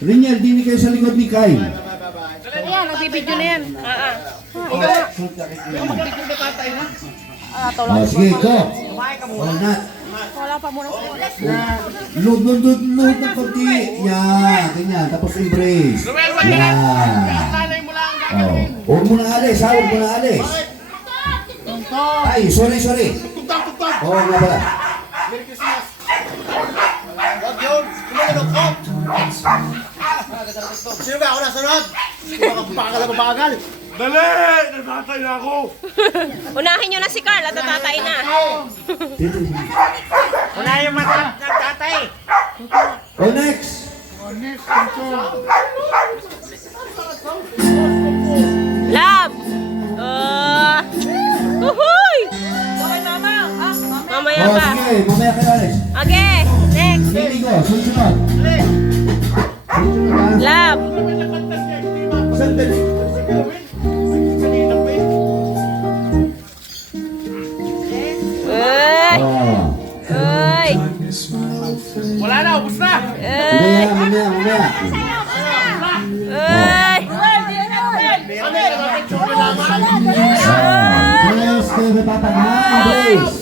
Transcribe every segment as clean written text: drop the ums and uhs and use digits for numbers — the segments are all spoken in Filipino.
Riniel, dini kayo sa likod ni Kyle. Ayan, nagbibidyo na yan. Sige, go. Nat. Wala pa muna sa Load ng konti. Yan, ganyan. Tapos embrace. Yan. Huwag mo na alis, ha? Huwag mo na alis. Ay, sorry. Oo, nga pala. Merry Christmas! Wag yun! Kumagalok! Sino ba ako nasunod? Bagal! Dali! Natatay na ako! Unahin nyo na si Carl at natatay na. Unahin yung mata nagtatay! Oh, next. Love! Uhuy! Mamaya Oh, pa. sige. Mamaya kayo alis. Okay, next. Hindi ko. Sunod. Love! Sandali. Uy! Oh. Uy! Wala na! Ubus na! Uy! Mamaya. Uy! Yes, kayo may papagman. Embrace.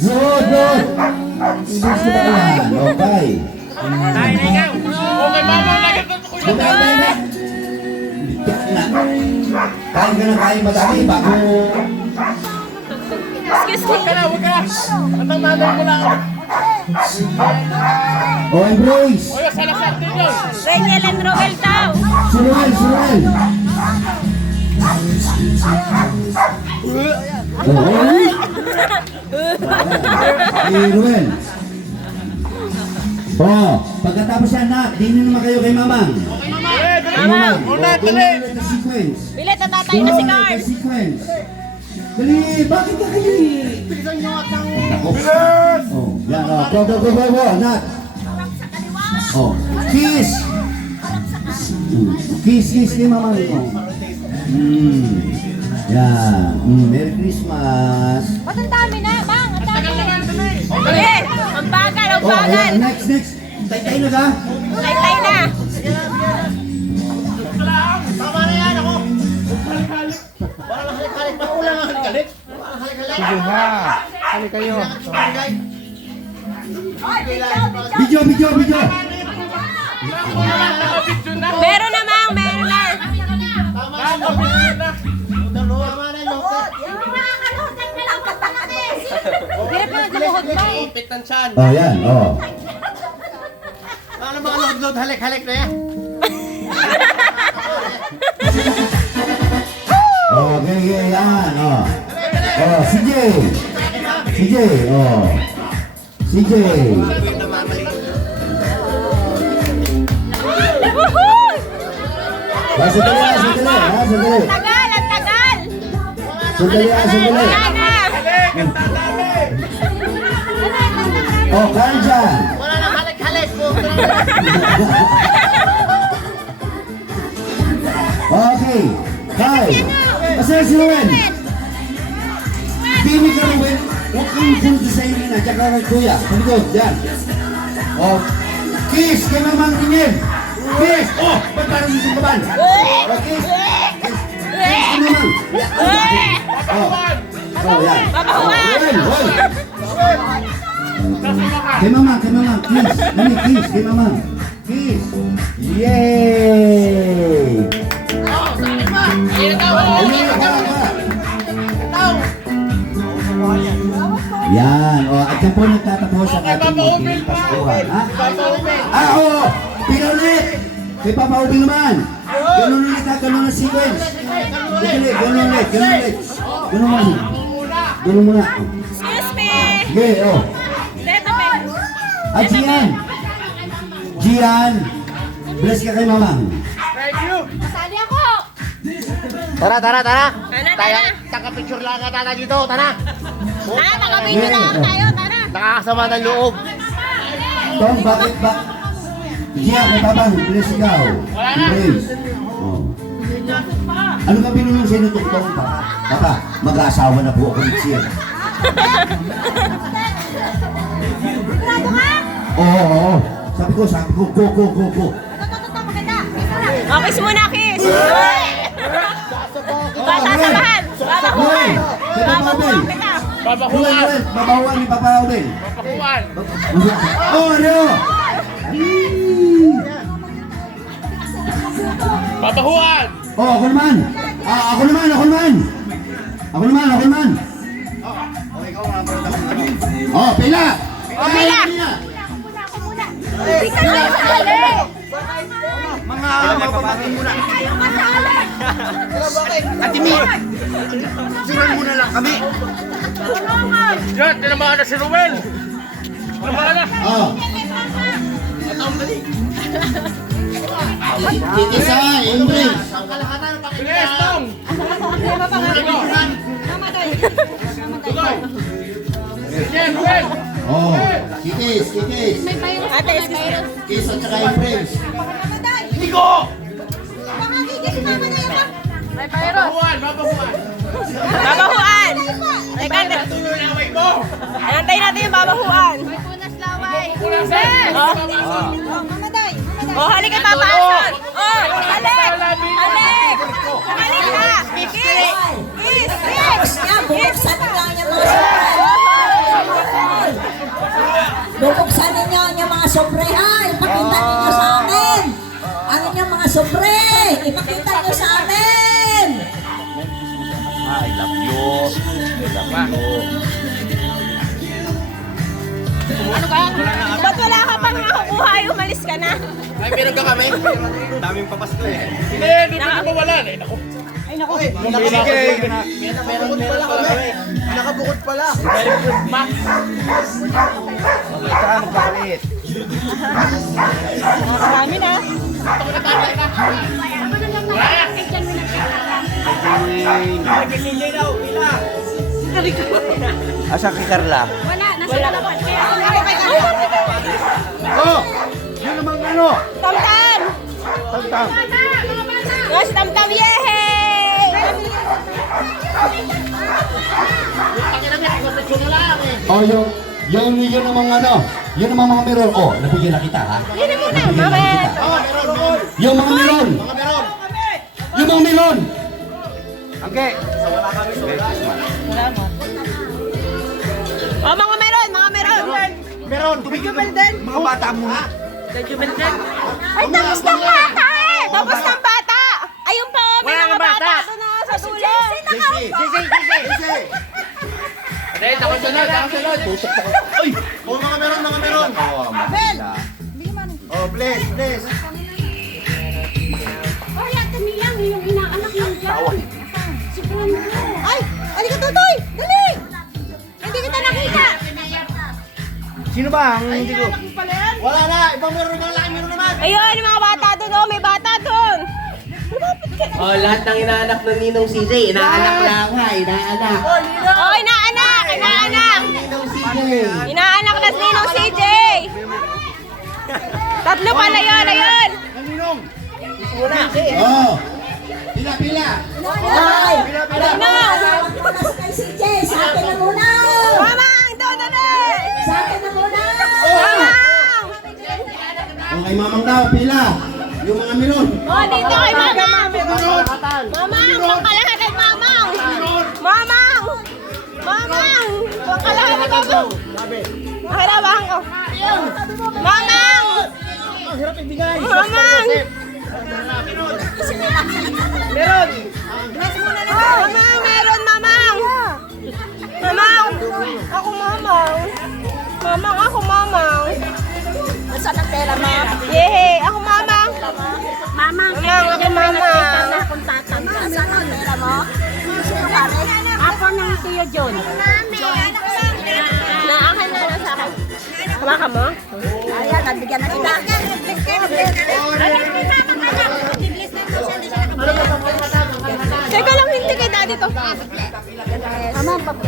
Good. Embrace na ba yan? Okay. Okay, mama! Nagagad ko yung Bumabay. Kain ka na kain madami bago. Excuse me. Huwag ka! At ang nanay mo lang! Oh, embrace. Oyo, salasal din yun! Rachel and Roel Tao. Suruel. Hey, Ruel. Oh, pagkatapos yan, Nat, dinin naman kayo kay Mamang. Kay Mamang. Ulit, Doon dali. ulit na sequence. Bilit, natatay na si Carl. Doon sequence. Dali, bakit ka kayo? Bilisan nyo at ng... Bilis! Oh, yan, oh. Go, Nat. Oh, kiss. Kiss kay Mamang. Yan. Merry Christmas. Ba't ang dami na, Mang? Ang dami. Okay, ang bagal, ang Oh, bagal. ayan, next. Tay na ka? Tay na. Tama na yan ako! Parang halik-halik. Makulang ang halik-halik. Parang halik-halik. Sige na! Hali kayo! Video. Meron na, Mang, meron na. Tama na yung lote. Hirap na naglamuhod, Mang. Ipit ng tiyan. Oh, yan, oh. Ano mga load-load halik-halik na yan? Okay, yan, oh. Oh, CJ, oh. CJ. Woohoo! Sandali. Ang tagal. Sandali. Wala na. Oh, Carl dyan. Wala nang halik-halik po. Okay, Carl. Masaya si Ruel. Bini ka, Ruel. Huwag kang punta sa iyo na. Tsaka kay Kuya. Palikod, yan. Oh, kiss kay Mamang Riniel. Kiss. Oh, ba't parang hindi ka ban? Oh, kiss. Kiss kay Mamang. Oh, yan. Papahuan. Ruel. Kay Mamang. Kiss. Dali, kiss kay Mamang. Kiss. Yay! Yan, o, at yan po nagtatapos ang ating munting Paskuhan, ha? Oo, pinaulit! Kay Papa Ubing naman! Ganun ulit ha, ganun ang sequence! Ganun ulit! Ganun muna! Excuse me. Sige, o. Teta Peg. At Gian! Bless ka kay Mamang! Kasali ako. Tara. Tara. Taka-picture lang ka dito. Tara. Tara, nakabidyo na lang tayo. Tara. Nakakasama ng loob. Tom, bakit ba? Gian, kay Papang, bless ikaw! Embrace! Oh. Ano ka binulong sa inyo tuktong pa? Papa, mag-aasawa na po ako next year. Sigurado ka? Oo. Sabi ko, go. kiss muna, kiss. Sasabahan. Babahuan. Babahuan kita. Babahuan. Babahuan ni Papa Odeng. Babahuan. Oh, ano? Babahuan. Oh, ako naman. Ako naman. Oh, pila. Oh, pila. Hindi ka na masali. Mga mababagin muna. Ate Mi. Sinan muna lang kami. Yan, tinamaan na si Ruel. Tinamaan na. Oh. Titisa, Ingrid. Bilis, Tom. Tuloy. Yan, Ruel. Oh, kikis. Ate, excuse me. Kis at saka Ingrid. Babahuan. Babahuan. Babahuan. Teka, Tuloy na away mo. antayin natin yung babahuan. Oh, halik kay Papa Ason. Oh, halik. Halik ka. Kiss. Bubuksan ninyo yung mga Bubuksan ninyo yung mga sobre, ha? Ipakita ninyo sa amin. Ang inyong mga sobre, ipakita ninyo sa amin. I love you. Ano ka? Ba't wala ka pang nakukuha? Umalis ka na. Ay, meron ka kami. Daming papasko eh. Hindi, di ba mawalan eh. Naku. Nakabukod pala kami. Nakabukod pala. Marami na. Asa kay Carla? Oh, yun namang ano? Tamtam! Tagtang. Mas tamtam, yehey! Oh, yun namang ano? Yun namang mga meron. Oh, nabigyan na kita, ha? Yun na muna, Nabigyan na mama. kita. Oh, meron. Yung mga meron. Yung mga meron. Okay. So wala kami Oh, mga meron. Meron. Tumigil din. Mga bata muna. Ay, tapos ng bata eh! Tapos ng bata! Ayun pa, may Wala mga ng bata bata. doon na sa dulo. Sisi. Hindi, nakasunod. Tusok ako. Uy! Oh, mga meron. Oh, bless. Ay! Halika, Tutoy! Dali! Hindi kita nakita! Sino ba ang hindi ko? Wala na. Ibang meron naman. Ayun, yung mga bata doon. Oh, may bata doon. Lumapit ka na. Oh, lahat ng inaanak ng Ninong CJ, inaanak lang ha, inaanak. Oh, inaanak! Ninong CJ. Inaanak na si Ninong CJ! Tatlo pala yun, ayun! Oh. Pila. Ay! Ninong! Muna sa kay CJ, sa akin na muna. Mamang! Doon, dali! Sa akin na muna. Mamang! Okay, mamang daw, pila. Yung mga meron. Oh, dito kay Mamang! Mamang! Pangkalahatan, Mamang! Mamang! Pangkalahatan, Mamang! Nakalabahan ko. Mamang! Mamang! Mamang, meron, Mamang! Mamang! Ako, Mamang! Ako, Mamang! Saan ang pera mo? Yehey! Ako, Mamang! Mamang, Ako, Mamang! kung tatanda. Saan ang pera mo? Sino pare? Ako ng Tiyo John. Naakan na lang sa akin. Kumaka mo? Ayan, nabigyan na kita. Teka lang, hindi kay daddy to. Mamang papi.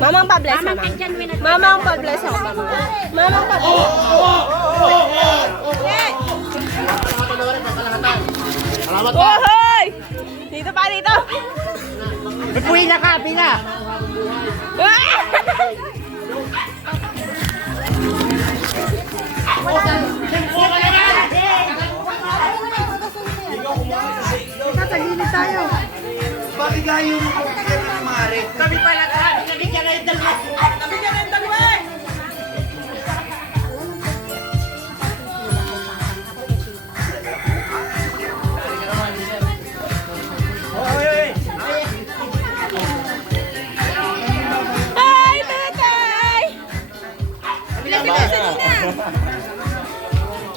Mamang pa-bless. Mamang pa-bless ako. Mamang pa-bless. Ohoy! Dito pa, dito. Pila ka, pila. Bakit ayaw mo pagbigyan ng mare? Kami pala ka, nabigyan na yung dalawa. Nabigyan na yung dalawa eh. Hi, tatay! Blessing ko sa ninang.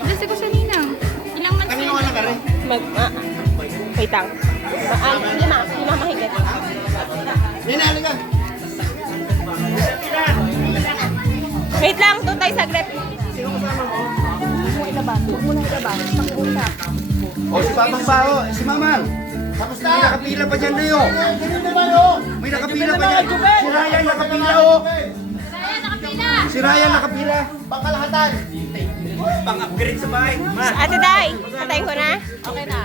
Blessing ko sa ninang. Ilang months Kanino ka na rin? Wait lang. Lima mahigit. Ninali ka. Wait lang, tutay saglit. O, si Papang Bao, si Mamang. Kamusta? May nakapila pa dyan na yun. Ganun naman oh. May nakapila pa dyan. Si Ryan nakapila, oh. Si Ryan nakapila. Pangkalahatan. Ate Day, patay ko na. Okay na.